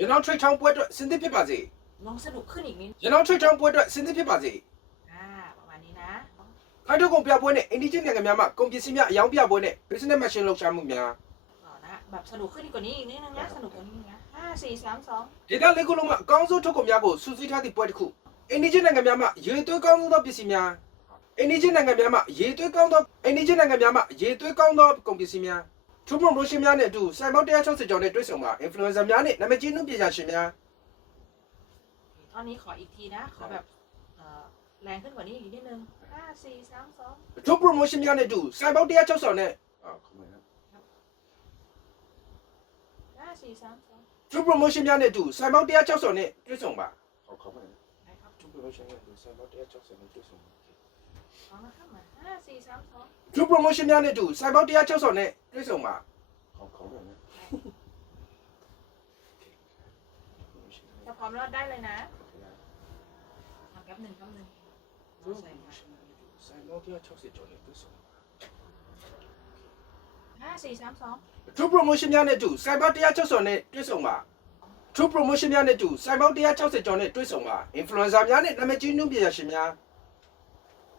ရနောင်းထွေချောင်းပွဲအတွက်စင်သစ်ဖြစ်ပါစေ น้องสนุกขึ้นอีกนิด ရနောင်းထွေချောင်းပွဲအတွက်စင်သစ်ဖြစ်ပါစေ ประมาณนี้นะ ခိုင်ထုတ်ကုန်ပြပွဲနဲ့အင်ဒီဂျင်နိုင်ငံများမှကုန်ပစ္စည်းများအယောင်ပြပွဲနဲ့ business machine လှုပ်ရှားမှုများ ต่อนะแบบสนุกขึ้นอีกกว่านี้อีกนิดนึงนะสนุกกว่านี้นะ5 4 3 2 ဒေတာလေးခုလုံးမှာအကောင်းဆုံးထုတ်ကုန်များကိုစုစည်းထားသည့်ပွဲတစ်ခုအင်ဒီဂျင်နိုင်ငံများမှရေသွေးကောင်းသောပစ္စည်းများအင်ဒီဂျင်နိုင်ငံများမှရေသွေးကောင်းသောကုန်ပစ္စည်းများထူပရိုမိုရှင်များနဲ့အတူစိုင်ပေါက်160ကျော်နဲ့တွေ့ဆုံမှာ influencer များနဲ့နာမည်ကြီးနှုတ်ပညာရှင်များ ตอนนี้ขออีกทีนะขอแบบแรงขึ้นกว่านี้อีกนิดนึง5 4 3 2 ထူပရိုမိုရှင်များနဲ့အတူစိုင်ပေါက်160နဲ့ 5 4 3 2 ထူပရိုမိုရှင်များနဲ့အတူစိုင်ပေါက်160နဲ့တွေ့ဆုံပါ นะครับ ထူပရိုမိုရှင်များနဲ့အတူစိုင်ပေါက်160နဲ့တွေ့ဆုံပါ เอานะครับมา5 4 3 2 ထူပရိုမိုရှင်များနဲ့အတူစိုင်ပေါက်160နဲ့တွေ့ဆုံပါ ถ้าพร้อมแล้วได้เลยนะแป๊บหนึ่งใส่มา စိုင်ပေါက်160ကျော်နဲ့တွေ့ဆုံပါ 5 4 3 2 ထူပရိုမိုရှင်များနဲ့အတူစိုင်ပေါက်160နဲ့တွေ့ဆုံပါထူပရိုမိုရှင်များနဲ့အတူစိုင်ပေါက်160ကျော်နဲ့တွေ့ဆုံပါ influencer များနဲ့နာမည်ကြီးနှုတ်ပညာရှင်များ